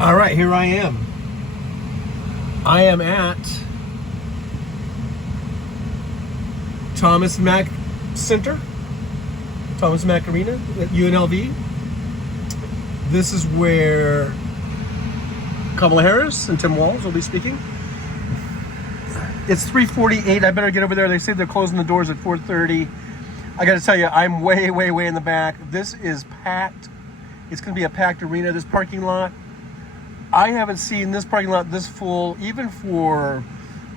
All right, here I am. I am at Thomas Mack Center, Thomas Mack Arena at UNLV. This is where Kamala Harris and Tim Walz will be speaking. It's 3:48. I better get over there. They say they're closing the doors at 4:30. I got to tell you, I'm way in the back. This is packed. It's going to be a packed arena, this parking lot. I haven't seen this parking lot this full, even for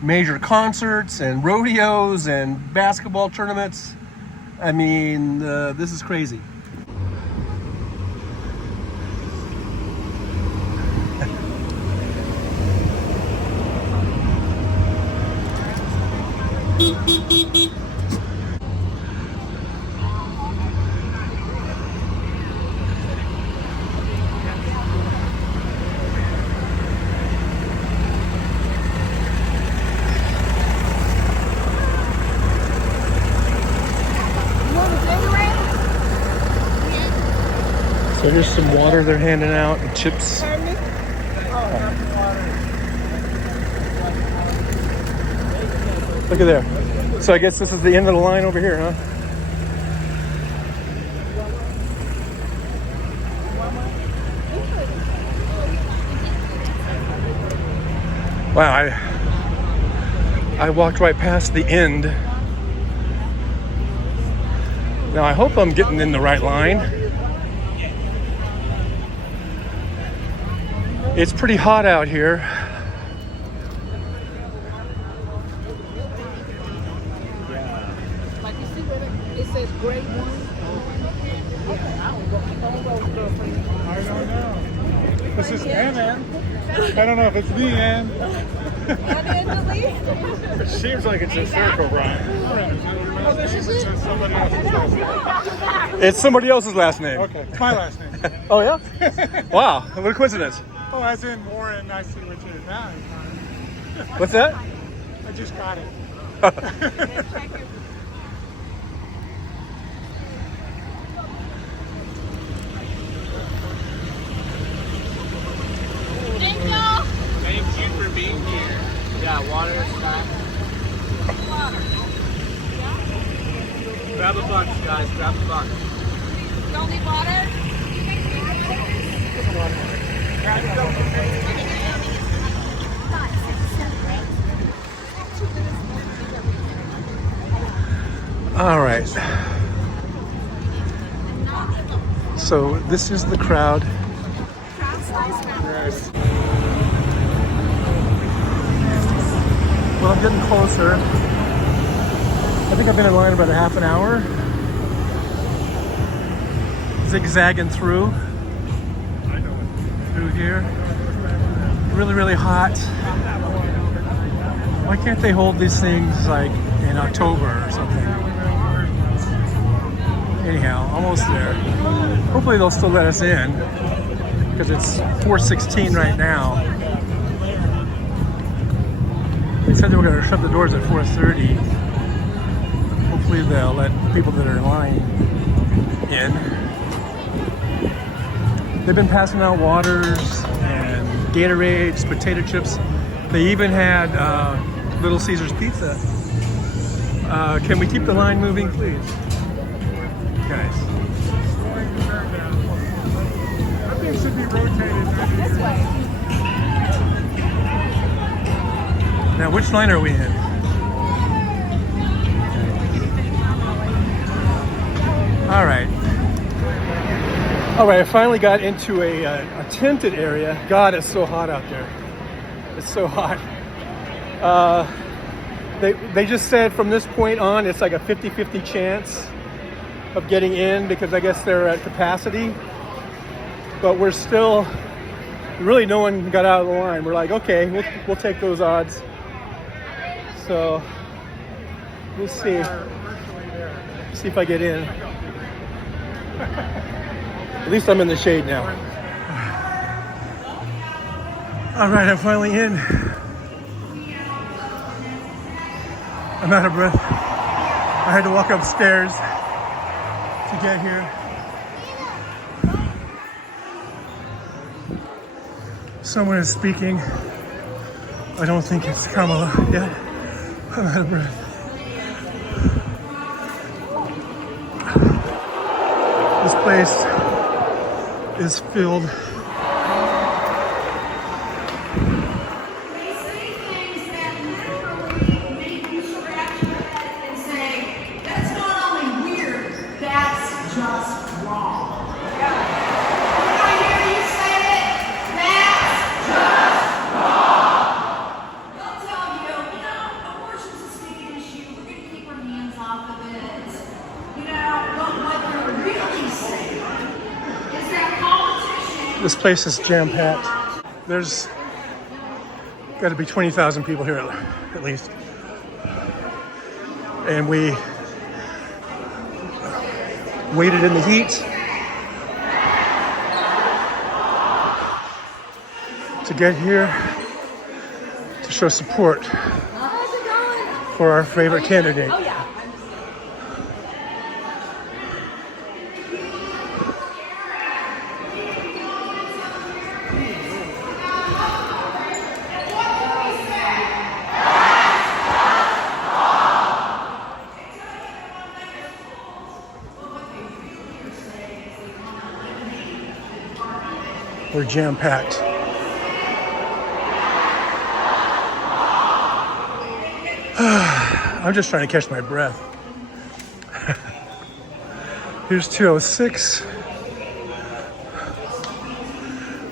major concerts and rodeos and basketball tournaments. I mean, this is crazy. So here's some water they're handing out and chips. Look at there. So I guess this is the end of the line over here, huh? Wow, I walked right past the end. Now I hope I'm getting in the right line. It's pretty hot out here. Like you see where it says grade 1. I don't know. This is Ann. I don't know if it's the Ann. It seems like it's a circle, Brian. Oh, this is somebody else's last name. It's somebody else's last name. Okay, it's my last name. Oh yeah? Wow, what a coincidence. Oh, as in Warren, I see what you're now. What's that? I just got it. Thank you. Thank you for being here. Yeah, water, snack. Grab a bunch, guys. Grab a bunch. Don't need water? All right. So this is the crowd. Well, I'm getting closer. I think I've been in line about a half an hour. Zigzagging through here. Really hot. Why can't they hold these things like in October or something? Anyhow, almost there. Hopefully they'll still let us in because it's 4:16 right now. They said they were going to shut the doors at 4:30. Hopefully they'll let people that are in line in. They've been passing out waters and Gatorades, potato chips. They even had Little Caesars pizza. Can we keep the line moving, please? Guys. I think it should be rotated. This way. Now, which line are we in? All right. All right, I finally got into a tented area. God, it's so hot out there. It's so hot. They just said from this point on, it's like a 50-50 chance of getting in because I guess they're at capacity. But we're still, really no one got out of the line. We're like, okay, we'll take those odds. So we'll see. See if I get in. At least I'm in the shade now. All right, I'm finally in. I'm out of breath. I had to walk upstairs to get here. Someone is speaking. I don't think it's Kamala yet. I'm out of breath. This place is filled. They say things that literally make you scratch your head and say, that's not only weird, that's just wrong. When I hear you say it, that's just wrong. They'll tell you, abortion's a state issue, we're going to keep our hands off of it. But what they're really saying is that politicians... This place is jam-packed. There's got to be 20,000 people here at least. And we waited in the heat to get here to show support for our favorite candidate. We're jam-packed. I'm just trying to catch my breath. Here's 206.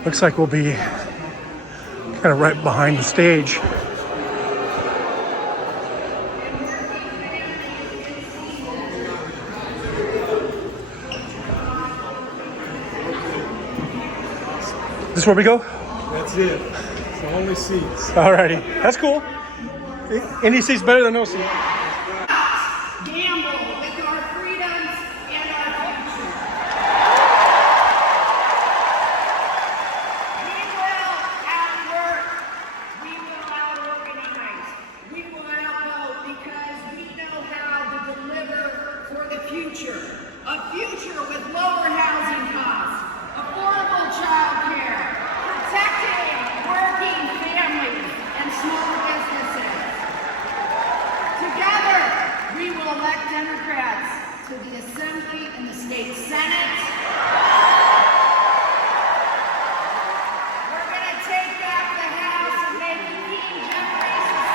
Looks like we'll be kind of right behind the stage. This is where we go? That's it. It's the only seats. Alrighty, that's cool. Any seat's better than no seat. Gamble with our freedoms and our future. We will outwork. We will out-organize. We will outvote because we know how to deliver for the future. A future with lower housing costs, affordable child care, protecting working families and small businesses. Together, we will elect Democrats to the Assembly and the State Senate. We're going to take back the House and make the King generation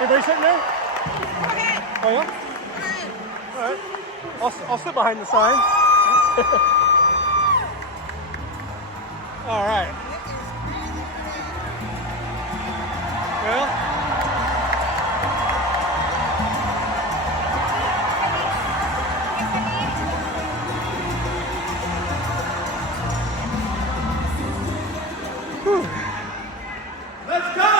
Anybody sitting there? Oh yeah? All right. I'll sit behind the sign. All right. Well. Whew. Let's go!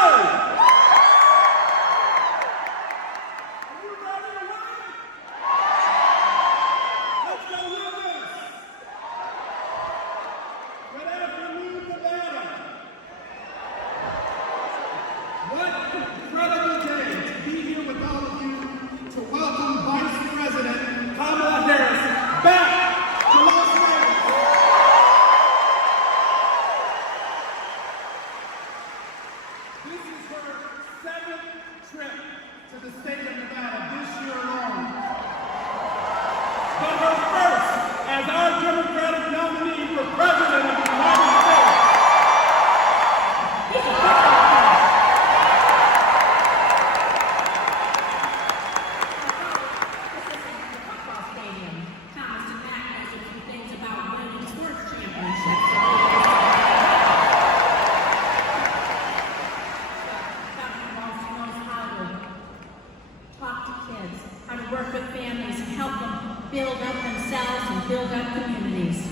build up themselves and build up communities.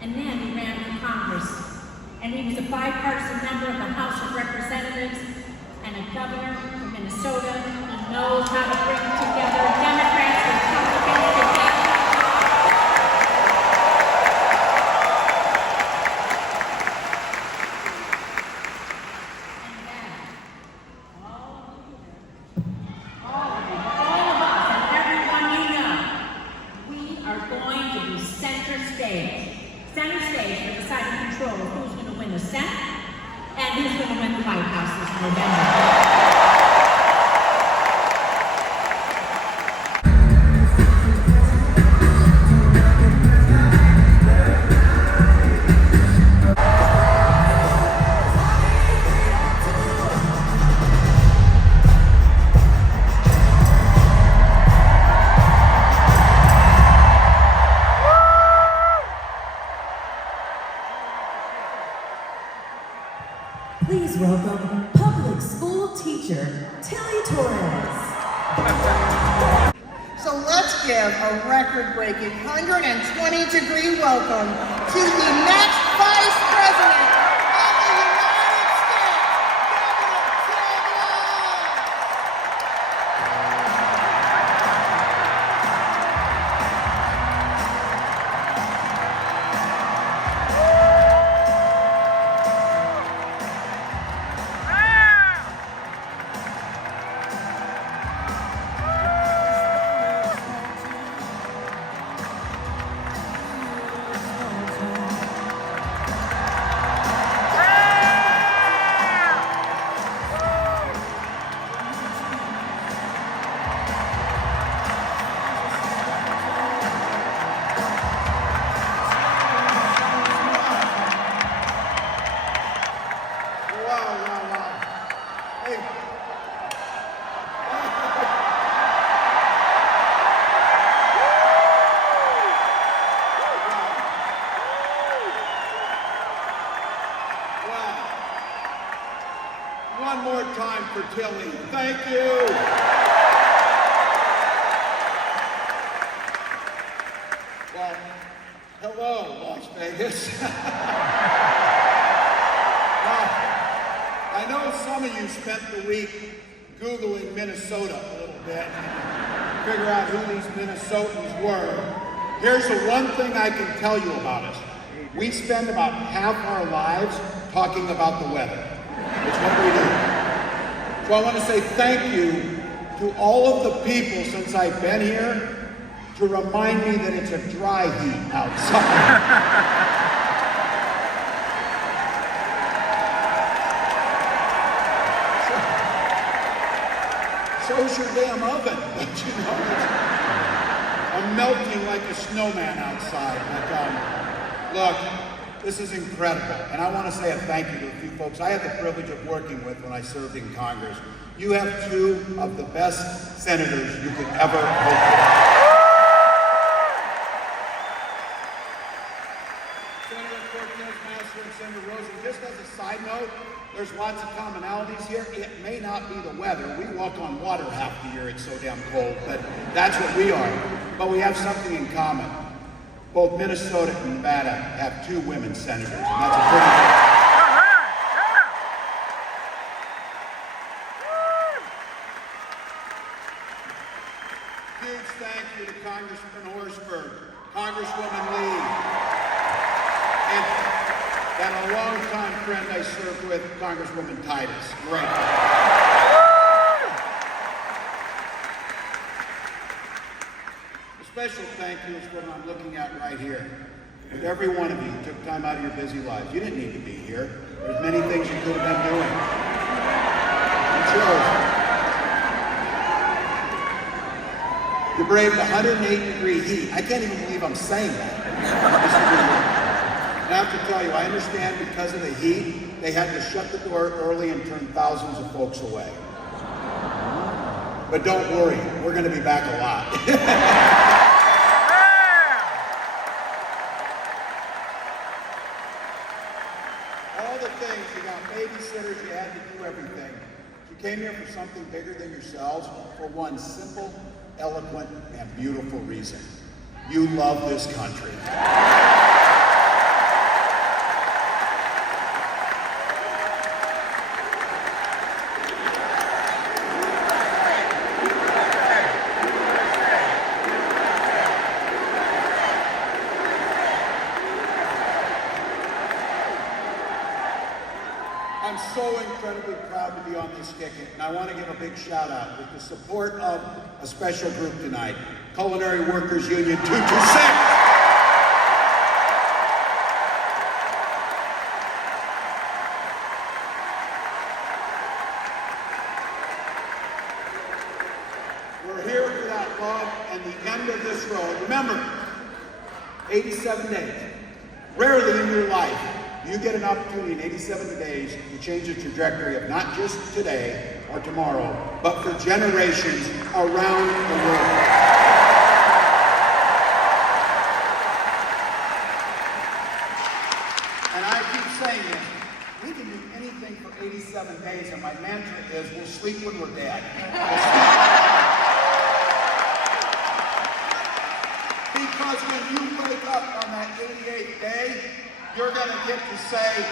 And then he ran for Congress. and he was a bipartisan member of the House of Representatives and a governor from Minnesota. He knows how to bring together Democrats, Republicans together. Center stage for deciding control of who's going to win the Senate and who's going to win the White House this November. Please welcome public school teacher, Tilly Torres. So let's give a record-breaking 120-degree welcome to the next Vice President of the United States, Governor One more time for Tilly. Thank you. Well, hello, Las Vegas. Now, I know some of you spent the week Googling Minnesota a little bit, figure out who these Minnesotans were. Here's the one thing I can tell you about us. We spend about half our lives talking about the weather. It's what we do. So I want to say thank you to all of the people since I've been here to remind me that it's a dry heat outside. So's your damn oven, but you know, I'm melting like a snowman outside. But, look, this is incredible, and I want to say a thank you to a few folks I had the privilege of working with when I served in Congress. You have two of the best senators you could ever hope for. Senator Cortez Master and Senator Rosen, just as a side note, there's lots of commonalities here. It may not be the weather. We walk on water half the year, it's so damn cold, but that's what we are. But we have something in common. Both Minnesota and Nevada have two women senators, and that's a pretty big. Huge thank you to Congressman Horsford, Congresswoman Lee, and a longtime friend I served with, Congresswoman Titus. Great. Special thank you is what I'm looking at right here. With every one of you who took time out of your busy lives. You didn't need to be here. There's many things you could have been doing. You chose. You braved 108-degree heat. I can't even believe I'm saying that. And I have to tell you, I understand because of the heat, they had to shut the door early and turn thousands of folks away. But don't worry, we're going to be back a lot. You got babysitters, you had to do everything. You came here for something bigger than yourselves for one simple, eloquent, and beautiful reason. You love this country. I'm so incredibly proud to be on this ticket, and I want to give a big shout out with the support of a special group tonight, Culinary Workers Union 226. We're here for that love and the end of this road. Remember, 87 days. Rarely in your life do you get an opportunity in 87 days to change the trajectory of not just today or tomorrow, but for generations around the world. And I keep saying this, we can do anything for 87 days, and my mantra is, we'll sleep when we're dead. Because when you wake up on that 88th day, you're going to get to say,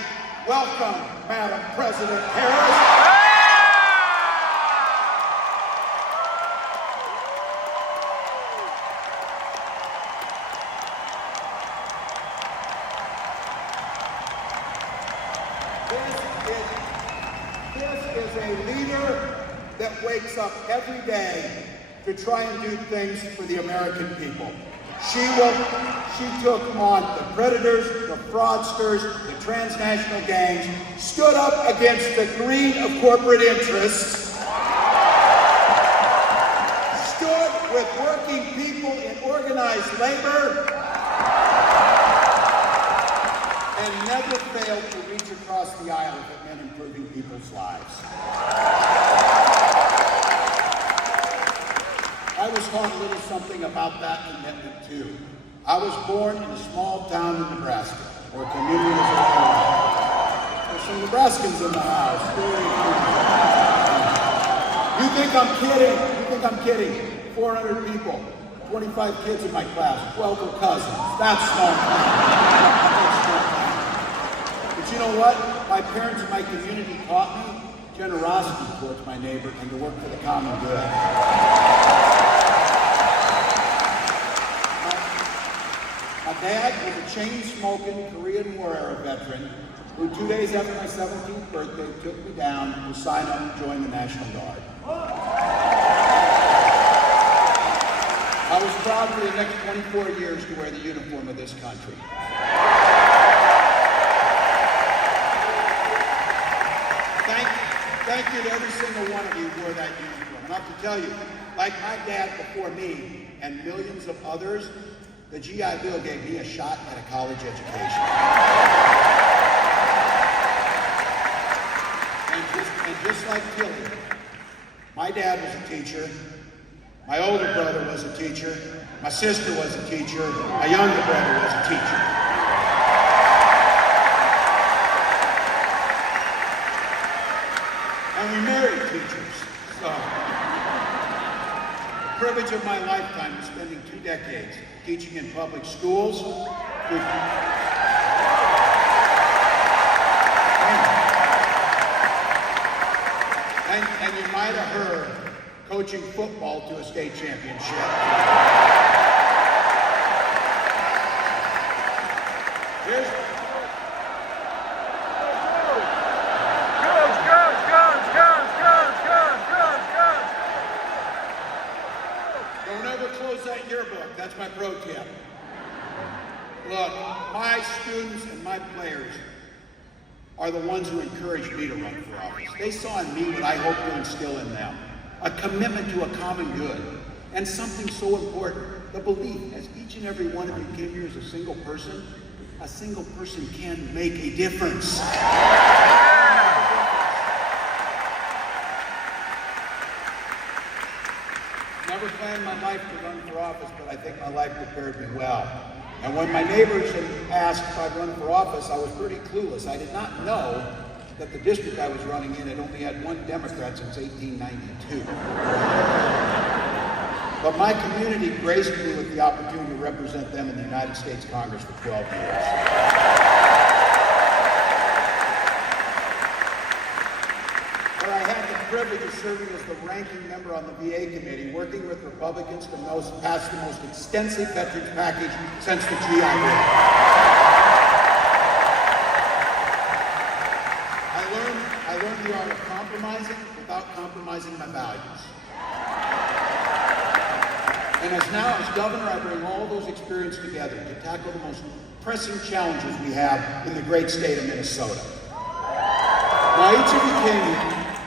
welcome, Madam President Harris. This is a leader that wakes up every day to try and do things for the American people. She took on the predators, the fraudsters, the transnational gangs, stood up against the greed of corporate interests, stood with working people in organized labor, and never failed to reach across the aisle if it meant improving people's lives. I was taught a little something about that commitment too. I was born in a small town in Nebraska, where community was all. There's some Nebraskans in the house. You think I'm kidding? You think I'm kidding? 400 people, 25 kids in my class, 12 were cousins. That's small town. But you know what? My parents and my community taught me generosity towards my neighbor and to work for the common good. My dad was a chain-smoking Korean War era veteran who 2 days after my 17th birthday took me down to sign up and join the National Guard. I was proud for the next 24 years to wear the uniform of this country. Thank you to every single one of you who wore that uniform. And I have to tell you, like my dad before me and millions of others, the GI Bill gave me a shot at a college education. And just like Tilly, my dad was a teacher, my older brother was a teacher, my sister was a teacher, my younger brother was a teacher. And we married teachers. So, the privilege of my lifetime is spending 2 decades teaching in public schools. And you might have heard coaching football to a state championship. Don't ever close that yearbook. That's my pro tip. Look, my students and my players are the ones who encouraged me to run for office. They saw in me what I hope to instill in them, a commitment to a common good, and something so important, the belief, as each and every one of you came here as a single person can make a difference. Never planned my life to run for office, but I think my life prepared me well. And when my neighbors had asked if I'd run for office, I was pretty clueless. I did not know that the district I was running in had only had one Democrat since 1892. But my community graced me with the opportunity to represent them in the United States Congress for 12 years. Where I had the privilege of serving as the ranking member on the VA committee, working with Republicans to pass the most extensive veterans package since the GI Bill. I learned compromising without compromising my values. And as governor, I bring all those experiences together to tackle the most pressing challenges we have in the great state of Minnesota. Now, each of you came here.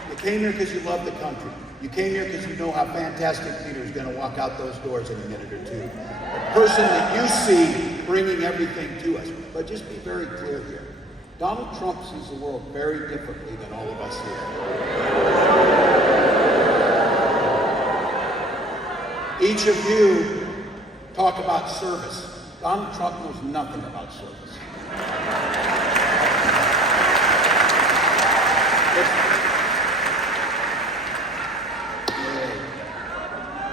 You came here because you love the country. You came here because you know how fantastic Peter is going to walk out those doors in a minute or two. A person that you see bringing everything to us. But just be very clear here. Donald Trump sees the world very differently than all of us here. Each of you talk about service. Donald Trump knows nothing about service.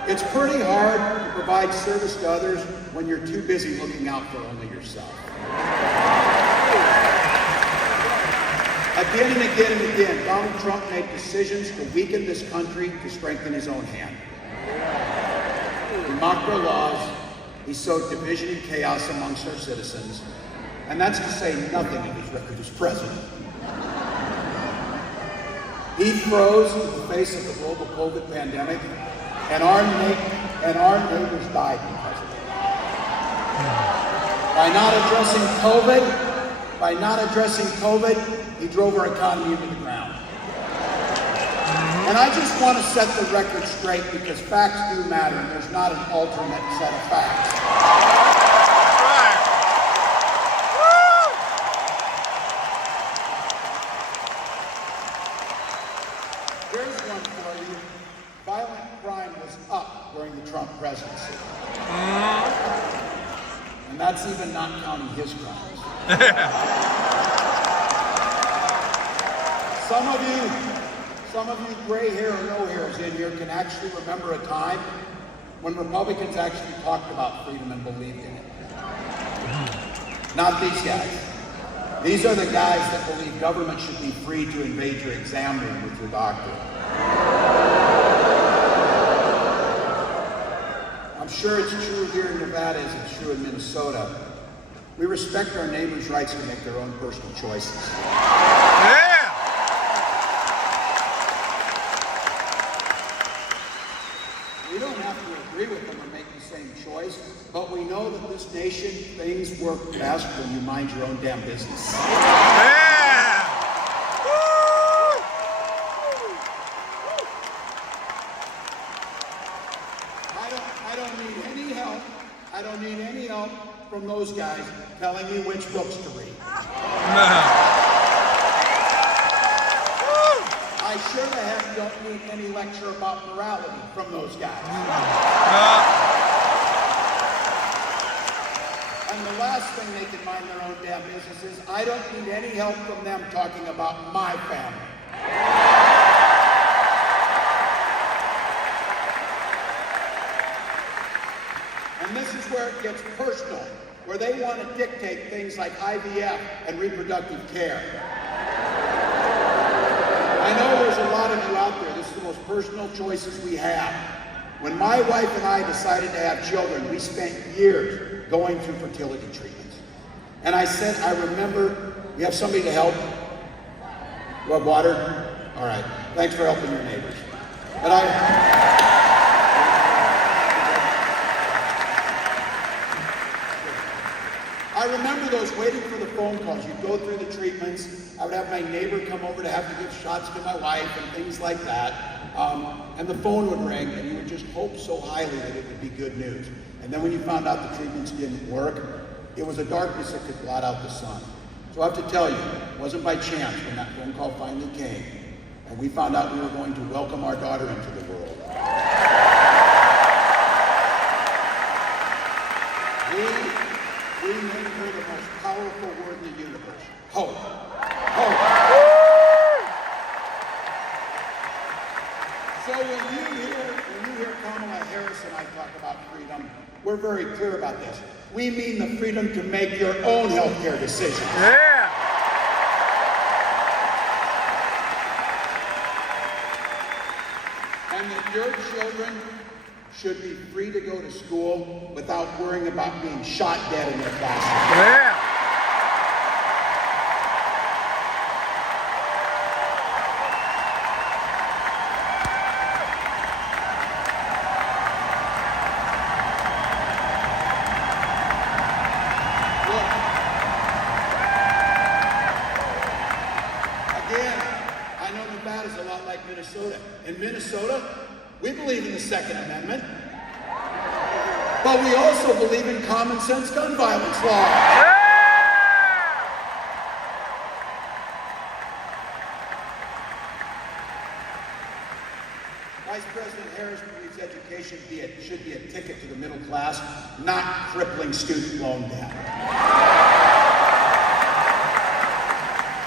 It's pretty hard to provide service to others when you're too busy looking out for only yourself. Again and again and again, Donald Trump made decisions to weaken this country to strengthen his own hand. He mocked our laws, he sowed division and chaos amongst our citizens, and that's to say nothing of his record as president. He froze in the face of the global COVID pandemic, and our neighbors died because of it. By not addressing COVID, he drove our economy into the ground. And I just want to set the record straight because facts do matter and there's not an alternate set of facts. Here's one for you. Violent crime was up during the Trump presidency. And that's even not counting his crimes. Some of you gray hair or no hairs in here can actually remember a time when Republicans actually talked about freedom and believed in it. Not these guys. These are the guys that believe government should be free to invade your exam room with your doctor. I'm sure it's true here in Nevada as it's true in Minnesota. We respect our neighbors' rights to make their own personal choices. We don't have to agree with them or make the same choice, but we know that this nation, things work best when you mind your own damn business. I don't need any help from those guys telling me which books to read. I sure the heck don't need any lecture about morality from those guys. And the last thing they can mind their own damn business is I don't need any help from them talking about my family. And this is where it gets personal, where they want to dictate things like IVF and reproductive care. I know there's a lot of you out there, this is the most personal choices we have. When my wife and I decided to have children, we spent years going through fertility treatments. And I said, I remember, you have somebody to help? You have water? All right, thanks for helping your neighbors. But I remember those waiting for the phone calls. You'd go through the treatments. I would have my neighbor come over to have to give shots to my wife and things like that. And the phone would ring and you would just hope so highly that it would be good news. And then when you found out the treatments didn't work, it was a darkness that could blot out the sun. So I have to tell you, it wasn't by chance when that phone call finally came and we found out we were going to welcome our daughter into the world. We named her the most powerful word in the universe. Hope. Hope. So when you hear Kamala Harris and I talk about freedom, we're very clear about this. We mean the freedom to make your own healthcare decisions. Yeah. And that your children should be free to go to school without worrying about being shot dead in their classroom. Yeah. In Minnesota, we believe in the Second Amendment, but we also believe in common sense gun violence laws. Vice President Harris believes education should be a ticket to the middle class, not crippling student loan debt.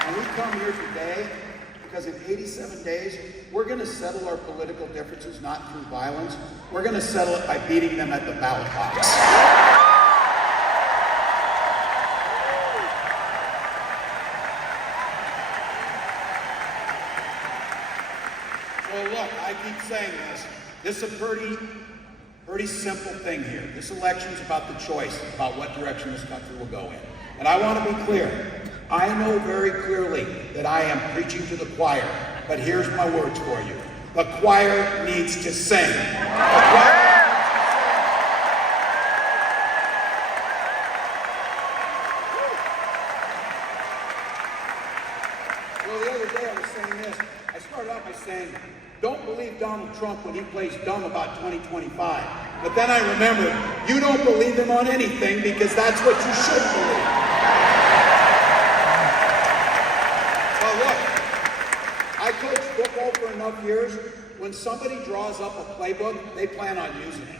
And we come here today because in 87 days, we're going to settle our political differences not through violence. We're going to settle it by beating them at the ballot box. Well, look, I keep saying this. This is a pretty simple thing here. This election's about the choice, about what direction this country will go in. And I want to be clear. I know very clearly that I am preaching to the choir, but here's my words for you. The choir needs to sing. The choir Well, the other day I was saying this. I started out by saying, don't believe Donald Trump when he plays dumb about 2025. But then I remembered, you don't believe him on anything because that's what you should believe. Well, look, I coached football for enough years. When somebody draws up a playbook, they plan on using it.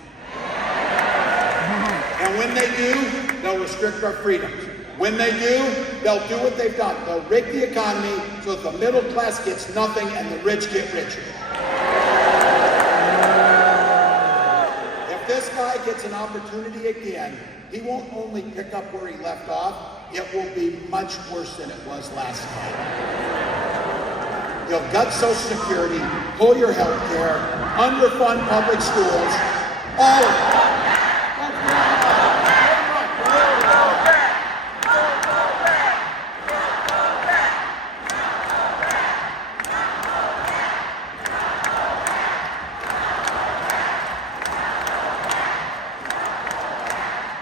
And when they do, they'll restrict our freedoms. When they do, they'll do what they've done. They'll rig the economy so that the middle class gets nothing and the rich get richer. If this guy gets an opportunity again, he won't only pick up where he left off, it will be much worse than it was last time. He'll gut Social Security, pull your health care, underfund public schools, all of it.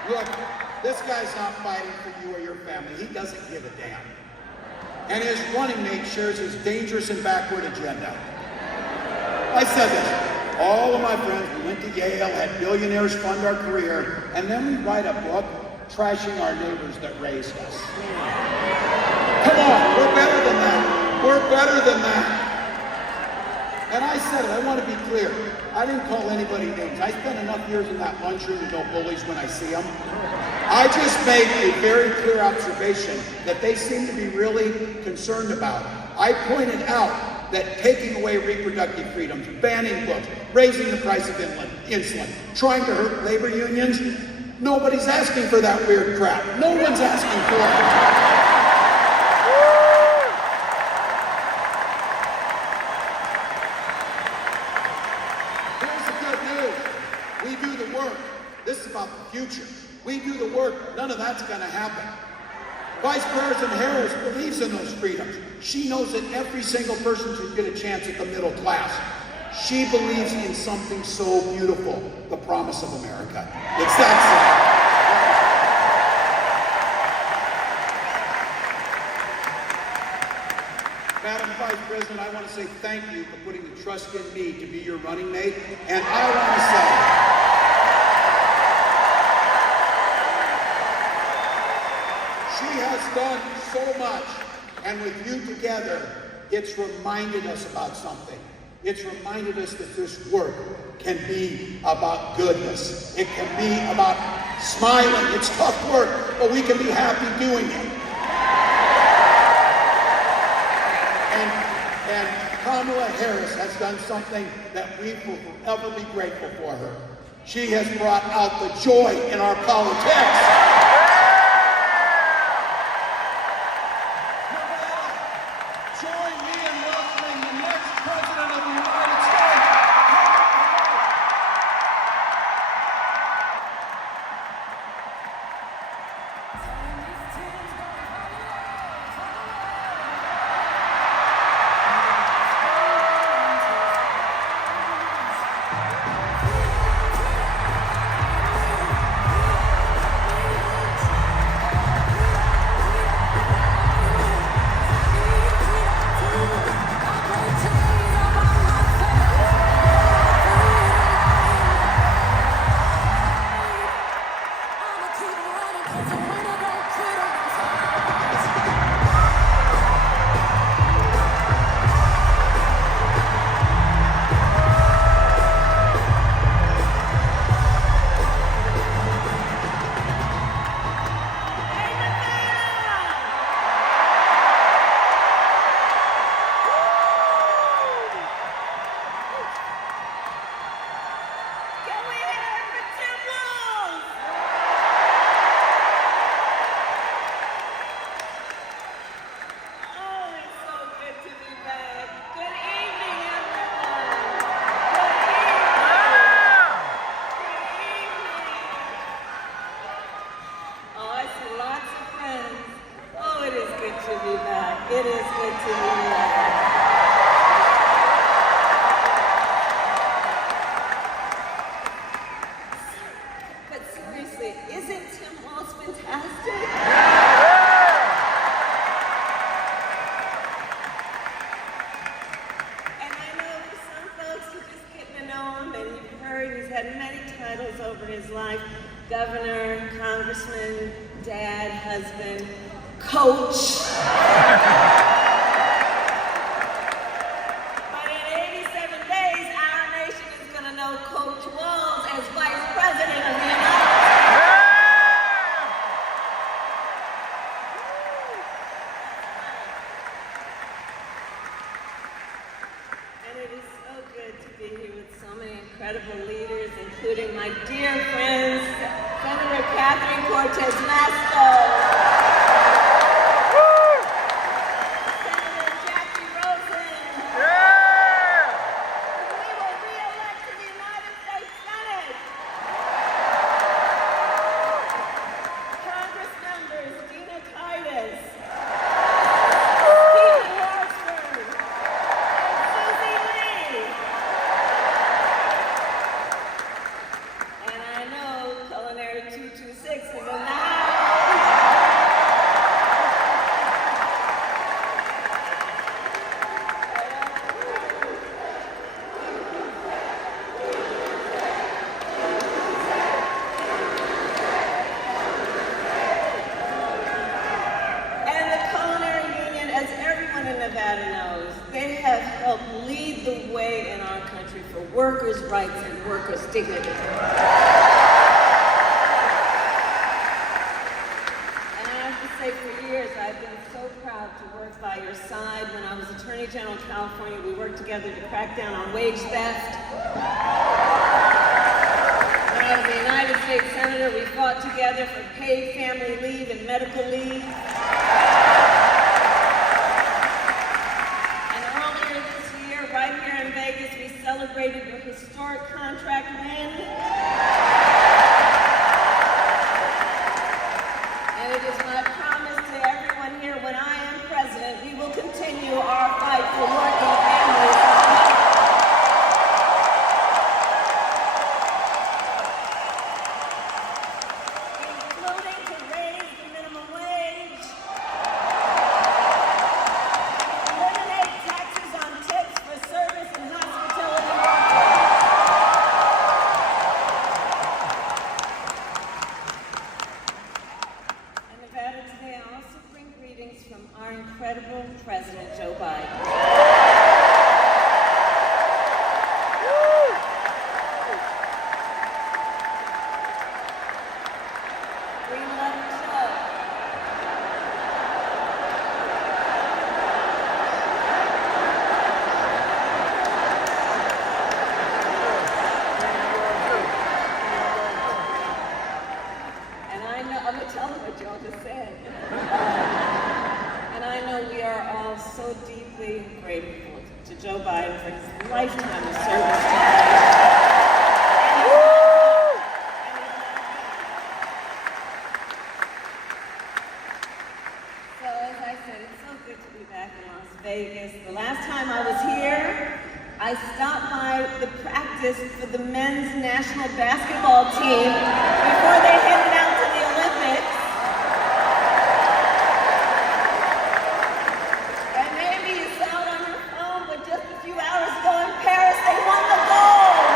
Look, this guy's not fighting for you or your family. He doesn't give a damn. And his running mate shares his dangerous and backward agenda. I said this. All of my friends, we went to Yale, had billionaires fund our career, and then we write a book trashing our neighbors that raised us. Come on, we're better than that. We're better than that. And I said it, I want to be clear. I didn't call anybody names. I spent enough years in that lunchroom to know bullies when I see them. I just made a very clear observation that they seem to be really concerned about. I pointed out that taking away reproductive freedoms, banning books, raising the price of insulin, trying to hurt labor unions, nobody's asking for that weird crap. No one's asking for it. This is about the future. We do the work. None of that's going to happen. Vice President Harris believes in those freedoms. She knows that every single person should get a chance at the middle class. She believes in something so beautiful, the promise of America. It's that simple. Madam Vice President, I want to say thank you for putting the trust in me to be your running mate. And I want to say, she has done so much, and with you together, it's reminded us about something. It's reminded us that this work can be about goodness. It can be about smiling. It's tough work, but we can be happy doing it. And Kamala Harris has done something that we will forever be grateful for her. She has brought out the joy in our politics. It is good to be here. But seriously, isn't Tim Walz fantastic? And I know for some folks who just getting to know him, and you've heard he's had many titles over his life: governor, congressman, dad, husband, coach. But in 87 days, our nation is going to know Coach Walz as Vice President of the United States. And it is so good to be here with so many incredible leaders, including my dear friends, Senator Catherine Cortez Masto. Nevada knows, they have helped lead the way in our country for workers' rights and workers' dignity. And I have to say, for years, I've been so proud to work by your side. When I was Attorney General of California, we worked together to crack down on wage theft. When I was the United States Senator, we fought together for paid family leave and medical leave. Celebrated your historic contract win. And it is my promise to everyone here, when I am president, we will continue our fight for working families. Including to raise the minimum wage, eliminate taxes on tips for service and hospitality workers. And Nevada, today I also bring greetings from our incredible President Joe Biden. I'm going to tell them what y'all just said. And I know we are all so deeply grateful to Joe Biden for his lifetime of service. So as I said, it's so good to be back in Las Vegas. The last time I was here, I stopped by the practice for the men's national basketball team before they headed out to the Olympics. And maybe you saw it on your phone, but just a few hours ago in Paris, they won the gold.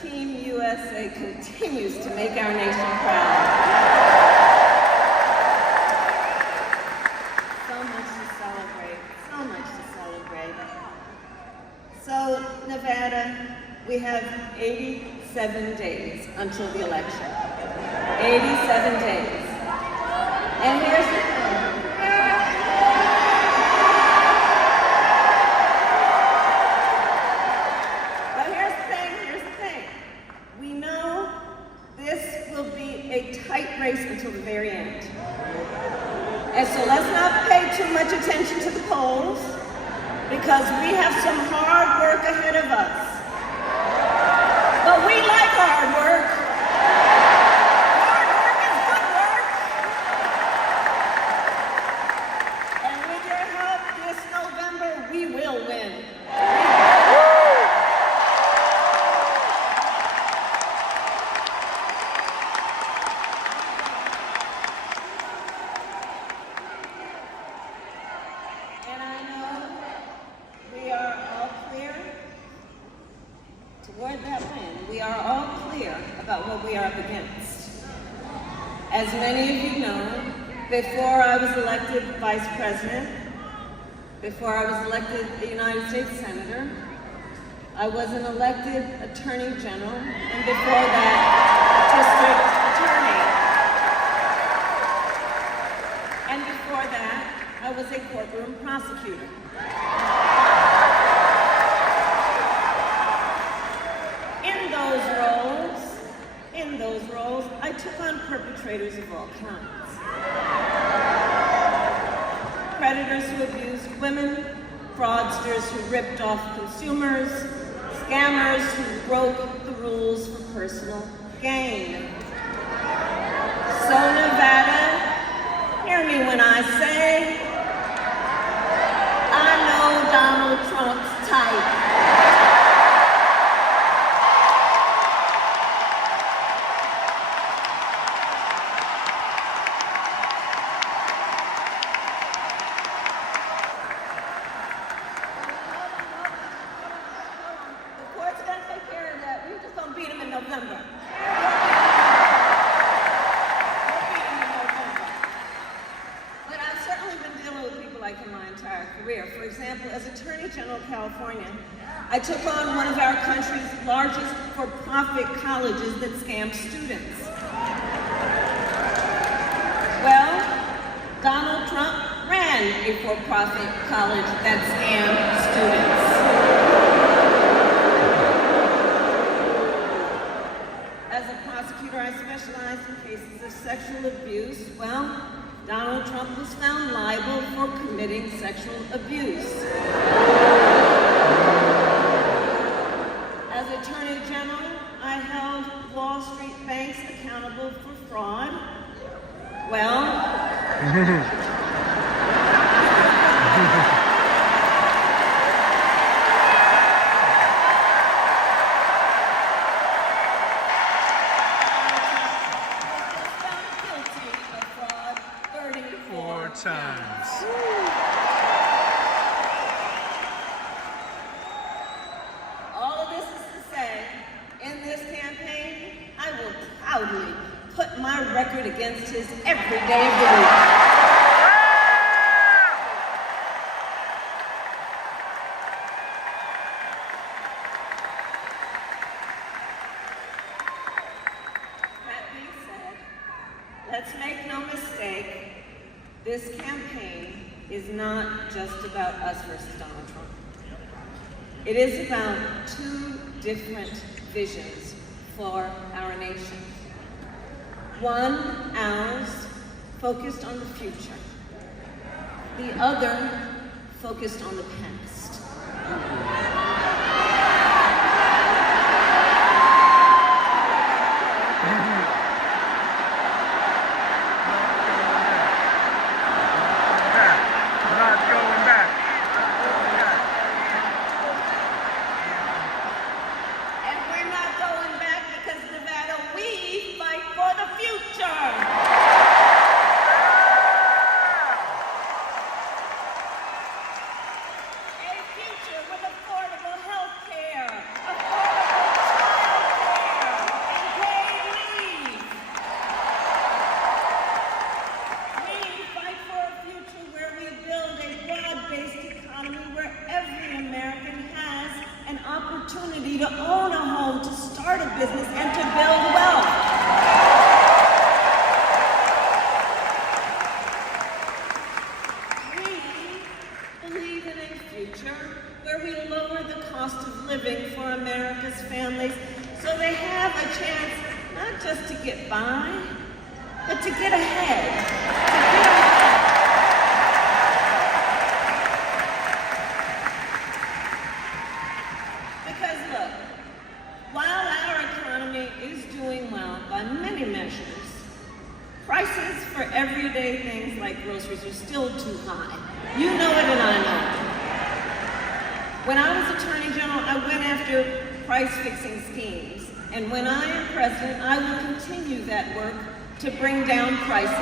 Team USA continues to make our nation proud. So much to celebrate, so much to celebrate. we have 87 days until the election. 87 days. And here's the thing. But here's the thing. We know this will be a tight race until the very end. And so let's not pay too much attention to the polls, because we have some hard work ahead of us. But we like hard work. Hard work is good work. And with your help this November, we will win. And I know we are all clear toward that win. We are all clear about what we are up against. As many of you know, before I was elected vice president, before I was elected a United States senator, I was an elected attorney general, and before that, district attorney. And before that, I was a courtroom prosecutor. In those roles, I took on perpetrators of all kinds. Predators who abused women, fraudsters who ripped off consumers, scammers who broke the rules for personal gain. So Nevada, hear me when I say, I know Donald Trump's type. November. But I've certainly been dealing with people like in my entire career. For example, as Attorney General of California, I took on one of our country's largest for-profit colleges that scammed students. Well, Donald Trump ran a for-profit college that scammed students. As a prosecutor, I specialized in cases of sexual abuse. Well, Donald Trump was found liable for committing sexual abuse. As Attorney General, I held Wall Street banks accountable for fraud. Well, times. All of this is to say, in this campaign, I will proudly put my record against his every day of the week. That being said, let's make no mistake, this campaign is not just about us versus Donald Trump. It is about two different visions for our nation. One, ours, focused on the future. The other, focused on the past. With a 4 opportunity to own a home, to start a business, and to build wealth. We believe in a future where we lower the cost of living for America's families so they have a chance not just to get by, but to get ahead. Because look, while our economy is doing well by many measures, prices for everyday things like groceries are still too high. You know it and I know it. When I was Attorney General, I went after price-fixing schemes. And when I am president, I will continue that work to bring down prices. I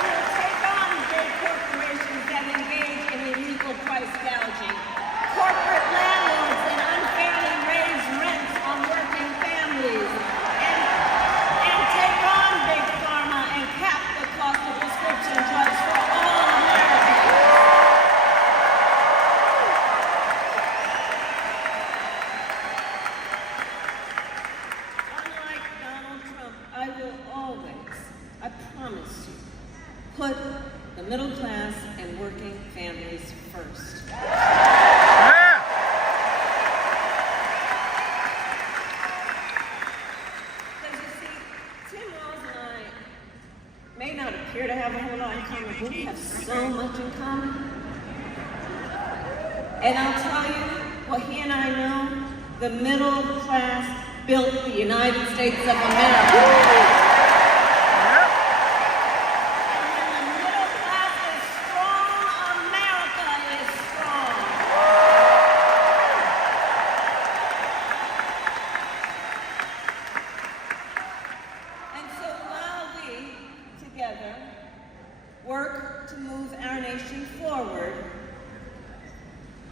will take on big corporations that engage in illegal price gouging, corporate landlords that unfairly raise rents on working families, and take on big pharma and cap the cost of prescription drugs for all Americans. Unlike Donald Trump, I will always, I promise you, put the middle class and working families first. Because you see, Tim Walz and I may not appear to have a whole lot in common, but we have so much in common. And I'll tell you what he and I know, the middle class built the United States of America. And when the middle class is strong, America is strong. And so while we, together, work to move our nation forward,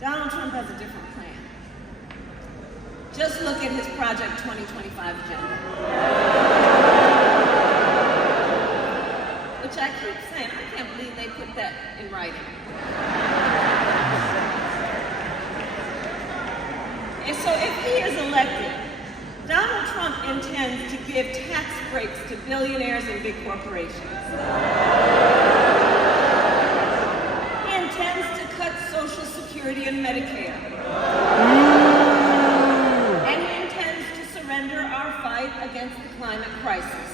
Donald Trump has a different plan. Just look at his Project 2025 agenda. Which I keep saying, I can't believe they put that in writing. And so if he is elected, Donald Trump intends to give tax breaks to billionaires and big corporations. He intends to cut Social Security and Medicare. And he intends to surrender our fight against the climate crisis.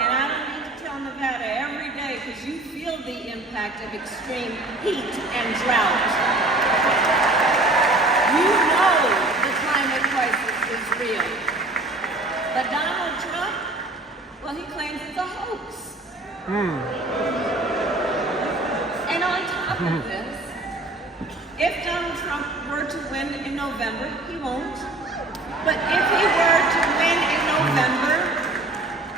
And I don't need to tell Nevada every day because you feel the impact of extreme heat and drought. You know the climate crisis is real. But Donald Trump, well, he claims it's a hoax. And on top of this, if Donald Trump were to win in November, he won't. But if he were to win in November,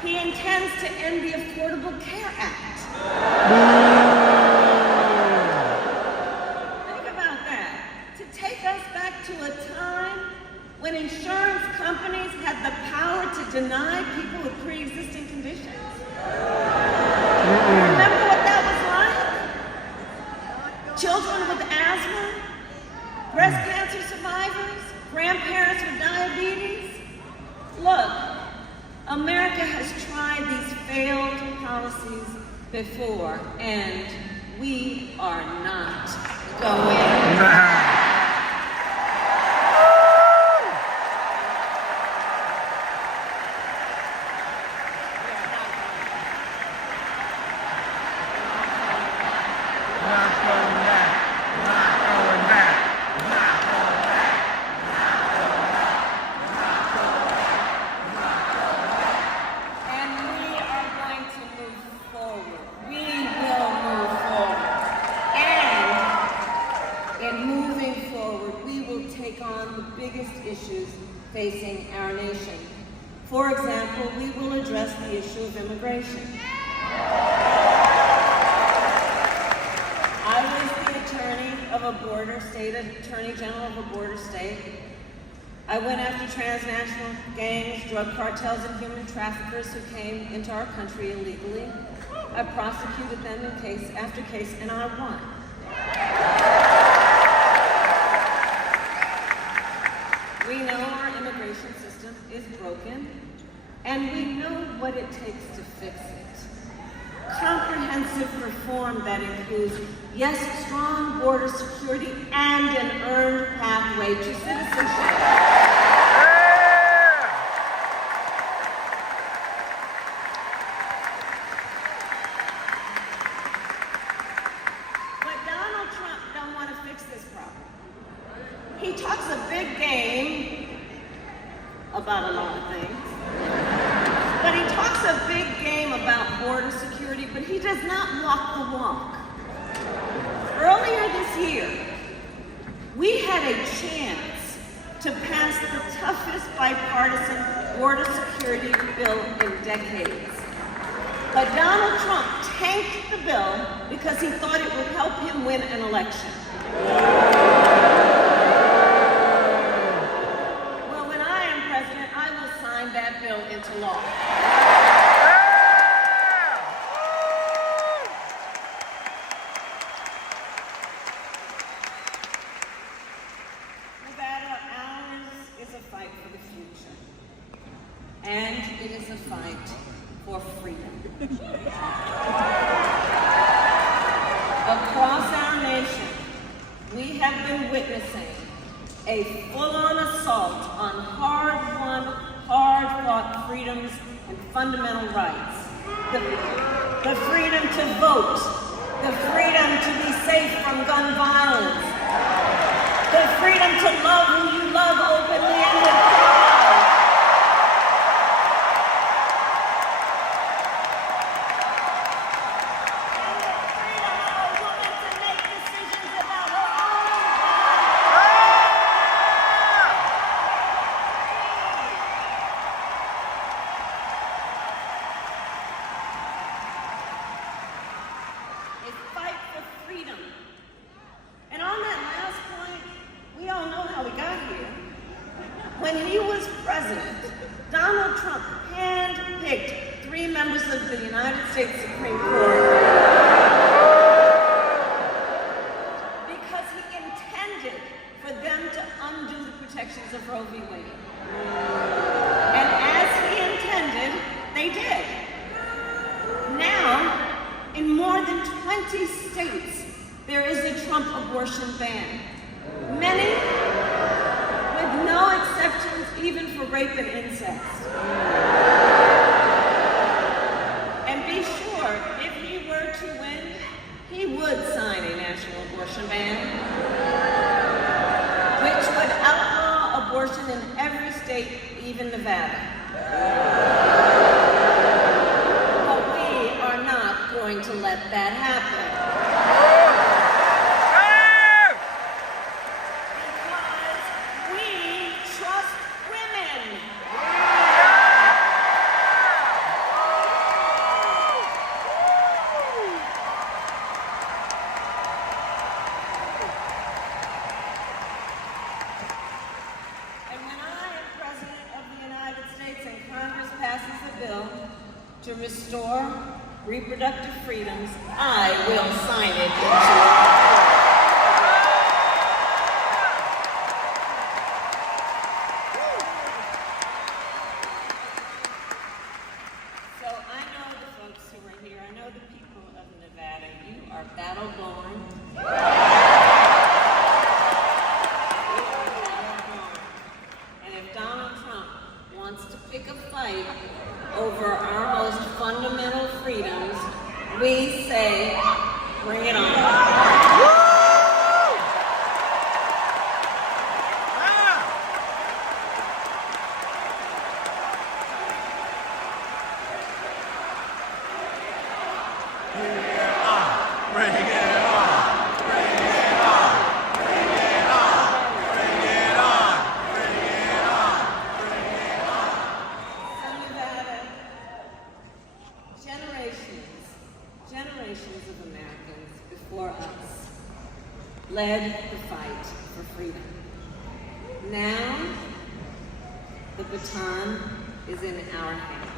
he intends to end the Affordable Care Act. Think about that. To take us back to a time when insurance companies had the power to deny people with pre-existing conditions. Remember what that was like? Children with asthma, breast cancer survivors, grandparents with diabetes. Look, America has tried these failed policies before, and we are not going back. Facing our nation. For example, we will address the issue of immigration. I was the attorney of a border state, attorney general of a border state, I went after transnational gangs, drug cartels, and human traffickers who came into our country illegally. I prosecuted them in case after case, and I won. We know our immigration system is broken, and we know what it takes to fix it. Comprehensive reform that includes, yes, strong border security and an earned pathway to citizenship. But Donald Trump don't want to fix this problem. He talks a big game about a lot of things. But he talks a big game about border security, but he does not walk the walk. Earlier this year, we had a chance to pass the toughest bipartisan border security bill in decades. But Donald Trump tanked the bill because he thought it would help him win an election. Well, when I am president, I will sign that bill into law. Nevada, ours is a fight for the future. And it is a fight for freedom. Across our nation, we have been witnessing a full-on assault on hard-won, hard-fought freedoms and fundamental rights. The freedom to vote, the freedom to be safe from gun violence, the freedom to love who you love openly and with pride. And the freedom of a woman to make decisions about her own body. A fight for freedom. And on that last point, we all know how we got here. When he was president, Donald Trump handpicked 3 members of the United States Supreme Court because he intended for them to undo the protections of Roe v. Wade. And as he intended, they did. Now, in more than 20 states, there is a Trump abortion ban. Many with no exceptions, even for rape and incest. And be sure, if he were to win, he would sign a national abortion ban, which would outlaw abortion in every state, even Nevada. But we are not going to let that happen. Because we trust women. And when I am President of the United States and Congress passes a bill to restore reproductive freedoms, I will sign it into law. So I know the folks who are here, I know the people of Nevada, you are battle-born. And if Donald Trump wants to pick a fight over our most fundamental freedoms, we say, bring it on. Generations of Americans before us led the fight for freedom. Now, The baton is in our hands.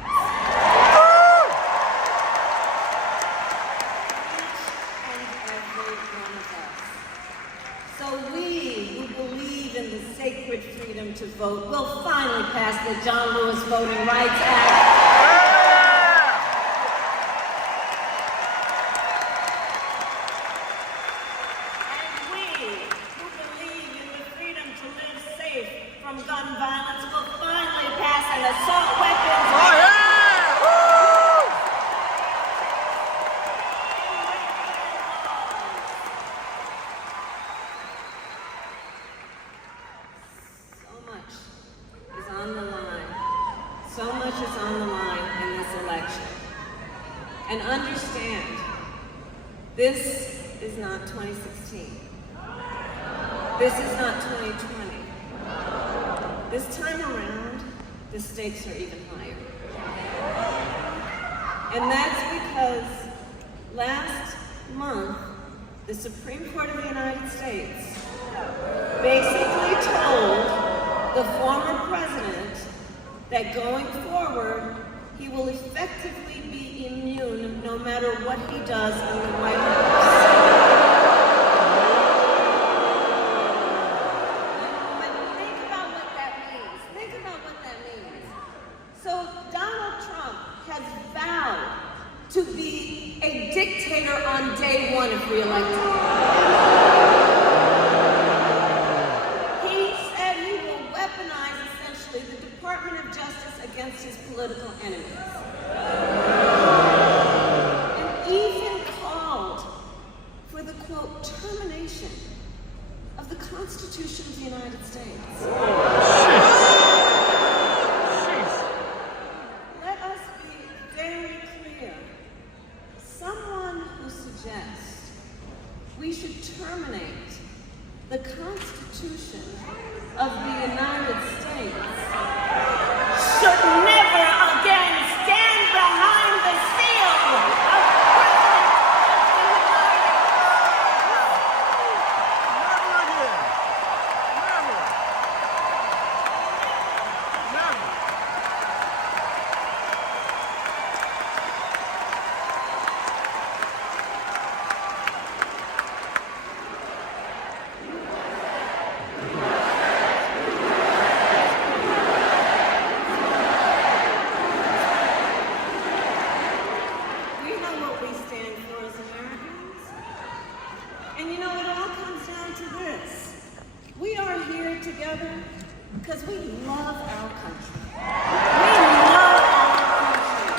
Each and every one of us. So we who believe in the sacred freedom to vote will finally pass the John Lewis Voting Rights Act. And we who believe in the freedom to live safe from gun violence will finally pass an assault weapons So much is on the line in this election. And understand, this is not 2016. This is not 2020. This time around, the stakes are even higher. And that's because last month, the Supreme Court of the United States basically told the former president that going forward, he will effectively be immune no matter what he does in the White House. But think about what that means. Think about what that means. So Donald Trump has vowed to be a dictator on day one if reelected. The Department of Justice against his political enemies. And even called for the, quote, termination of the Constitution of the United States. Let us be very clear. Someone who suggests we should terminate the Constitution of the United States should never again stand behind the seal of President Never again. Never. Never. together because we love our country. We love our country.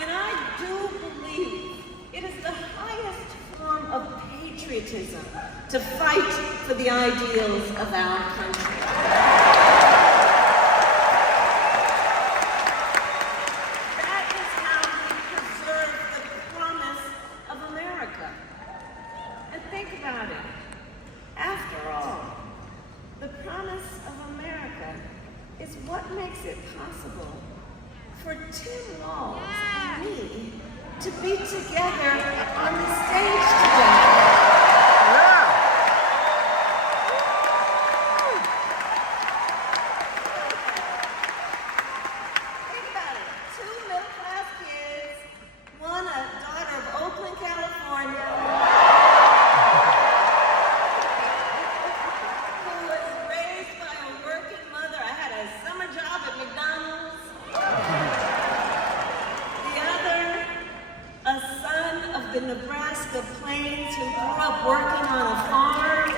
And I do believe it is the highest form of patriotism to fight for the ideals of our country. What makes it possible for Tim Walz and me to be together on the stage today? Think about it. 2 middle-class kids, one a daughter of Oakland, California, the Nebraska Plains who grew up working on a farm.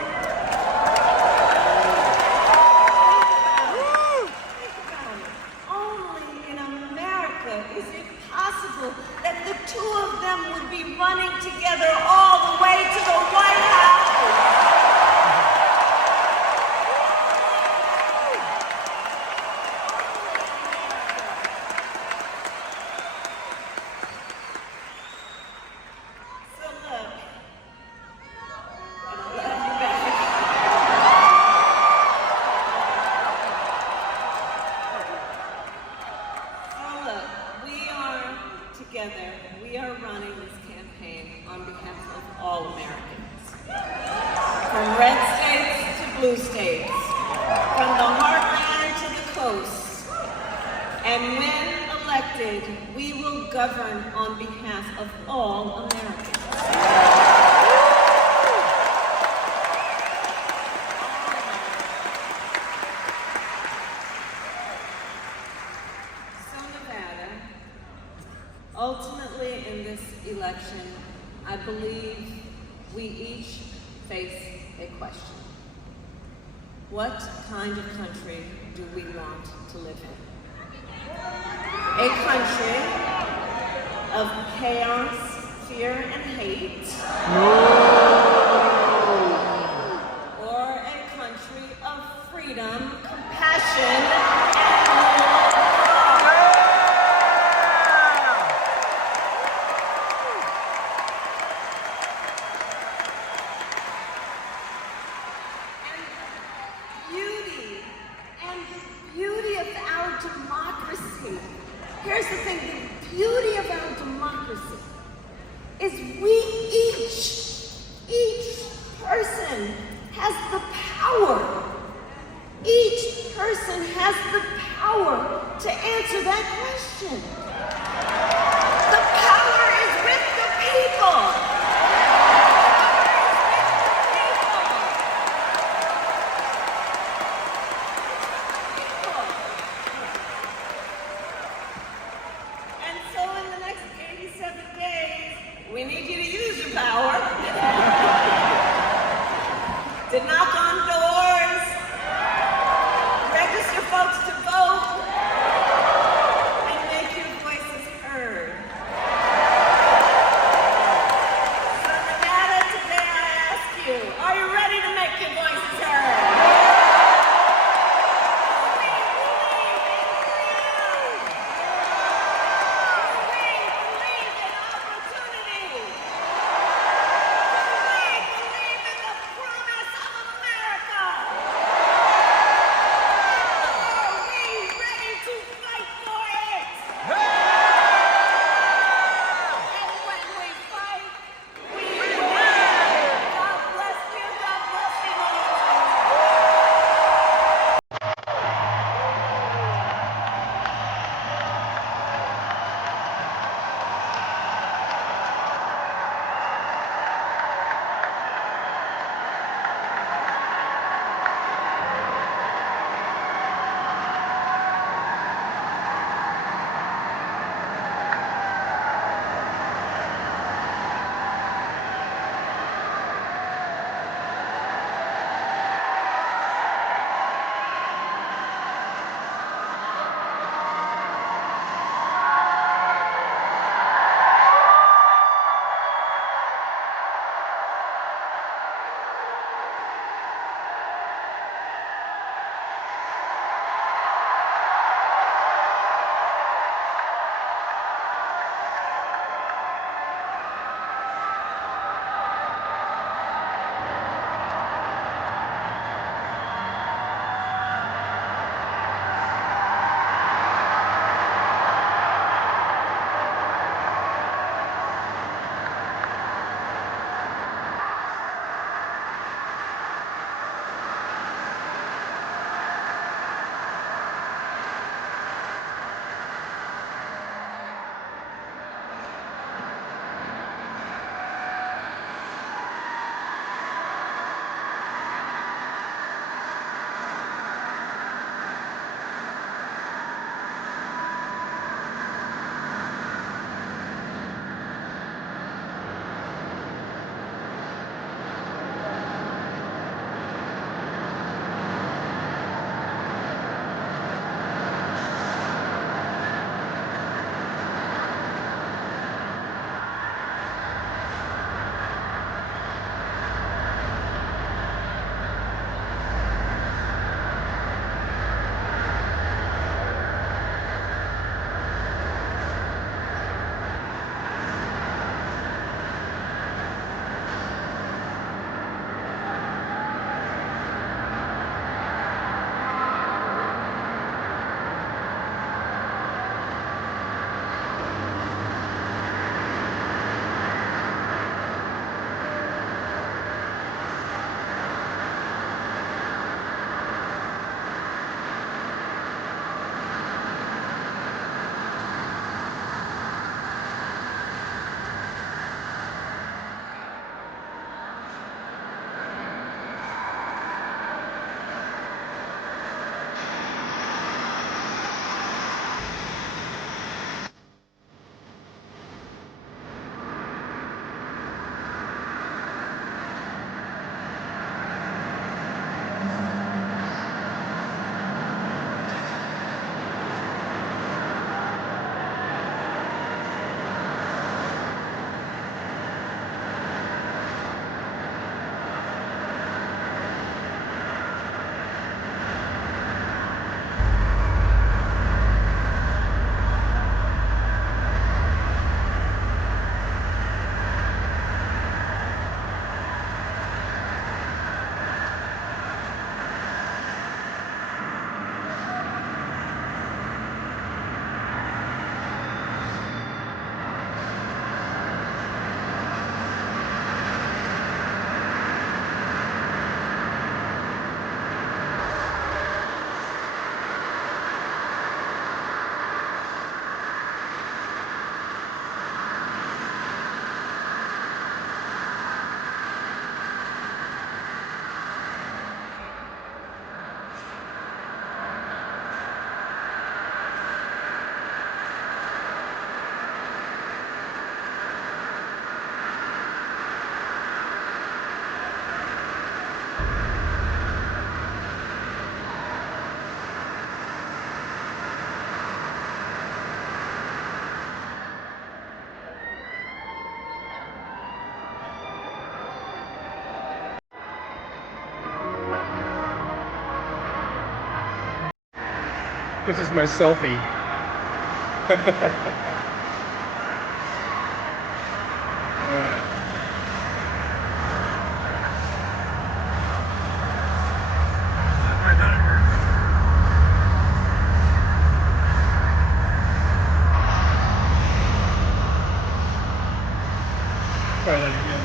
Think about it. Only in America is it possible that the two of them would be running together all the way to the White House. Together, we are running this campaign on behalf of all Americans, from red states to blue states, from the heartland to the coast. And when elected, we will govern on behalf of all Americans. So Nevada, ultimately in this election, I believe we each face a question. What kind of country do we want to live in? A country of chaos, fear, and hate? Or a country of freedom, compassion, and beauty of our democracy. Here's the thing, the beauty of our democracy is each person has the power. Each person has the power to answer that question. The power is with the people. We need you to use your power to knock on doors, register folks to vote, and make your voices heard. So Nevada, today I ask you, are you ready to make your voices heard? This is my selfie. Try that again.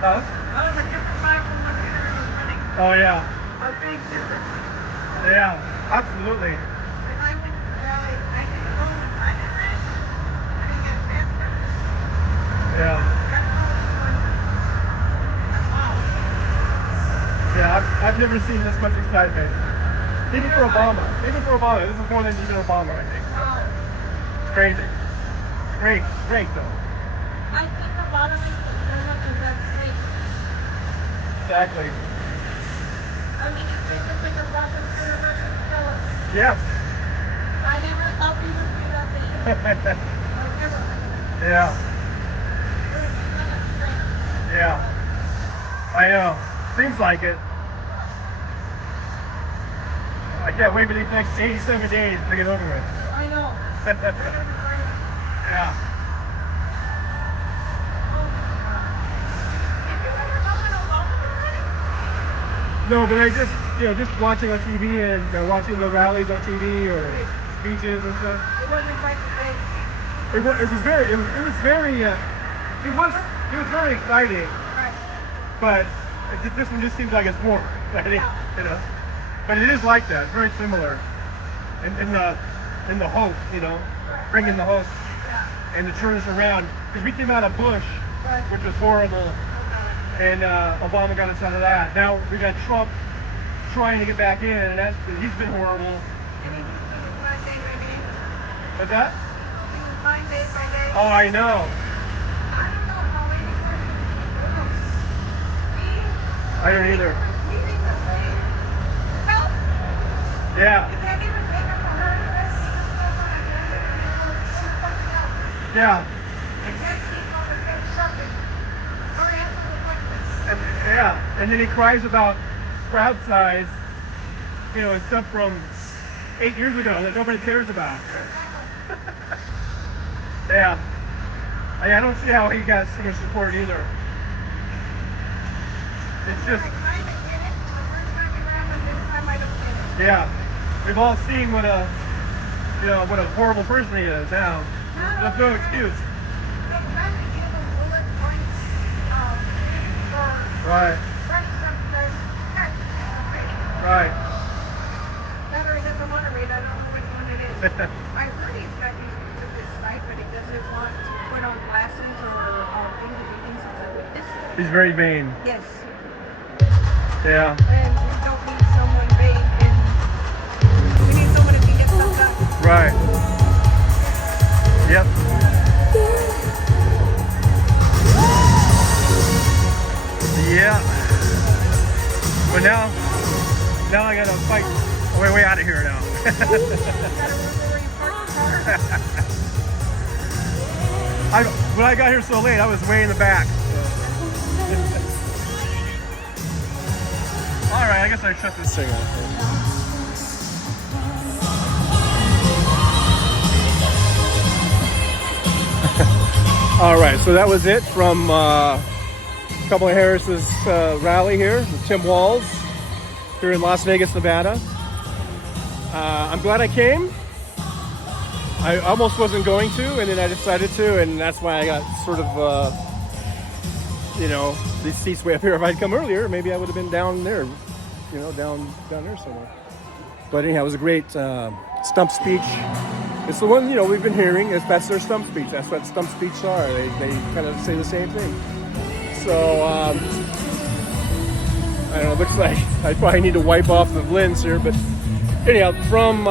Huh? Oh yeah. A big difference. Yeah, absolutely. When I went to the valley, I didn't go to find it. I didn't get faster. Yeah. Yeah, I've never seen this much excitement. Even for Obama. Even for Obama. This is more than even Obama, I think. It's crazy. Great though. I think a lot of it is because that's safe. Exactly. I mean, it's safe to pick up rockets to the rest of the fellas. Yeah. I never thought we would be that big. Like, never. Yeah. Yeah. I know. Seems like it. I can't wait for these next 87 days to get over with. I know. Yeah. No, but I just, just watching on TV and watching the rallies on TV or speeches and stuff. It wasn't quite the same. It was very exciting. Right. But this one just seems like it's more. I think, But it is like that, very similar. In the hope, bringing the hope and to turn us around. Because we came out of Bush, which was horrible, and Obama got us out of that. Now we got Trump trying to get back in, and he's been horrible. What's that? Oh, I know. I don't either. Yeah. Yeah. And then he cries about crowd size, and stuff from 8 years ago that nobody cares about. Yeah. I don't see how he got so much support either. It's just, yeah. We've all seen what a horrible person he is now. There's no excuse. Right. Right. Battery doesn't want to read. I don't know which one it is. I heard he's got used to this sight, but he doesn't want to put on glasses or things if he thinks it's a weakness. He's very vain. Yes. Yeah. And we don't need someone vain, and we need someone who can get stuff done. Right. Yep. Yeah. But now I gotta fight. Oh, we're way out of here now. When I got here so late, I was way in the back. All right, I guess I shut this thing off. All right, so that was it from Kamala Harris's rally here with Tim Walz here in Las Vegas, Nevada. I'm glad I came. I almost wasn't going to, and then I decided to, and that's why I got sort of, these seats way up here. If I'd come earlier, maybe I would have been down there, down there somewhere. But anyhow, it was a great stump speech. It's the one, we've been hearing. That's their stump speech. That's what stump speeches are. They kind of say the same thing. So, I don't know, it looks like I probably need to wipe off the lens here, but Anyhow, from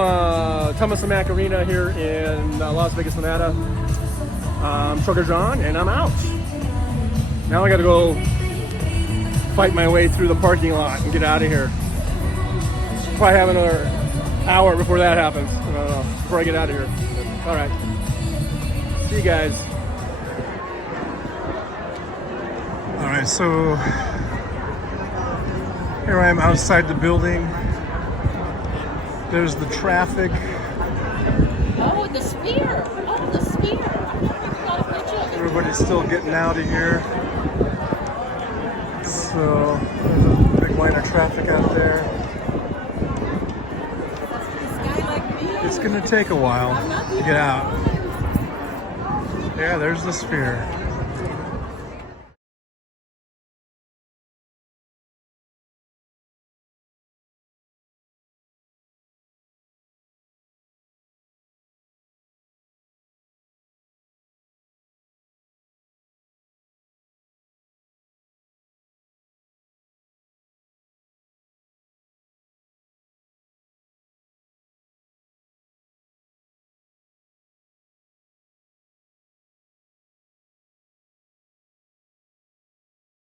Thomas & Mack Arena here in Las Vegas, Nevada, I'm Trucker John, and I'm out. Now I gotta go fight my way through the parking lot and get out of here. Probably have another hour before that happens. I don't know, before I get out of here. All right. See you guys. All right, so here I am outside the building. There's the traffic. Oh, the spear. Oh, the spear. I never got a picture of it. Everybody's still getting out of here. So there's a big line of traffic out there. It's gonna take a while to get out. Yeah, there's the sphere.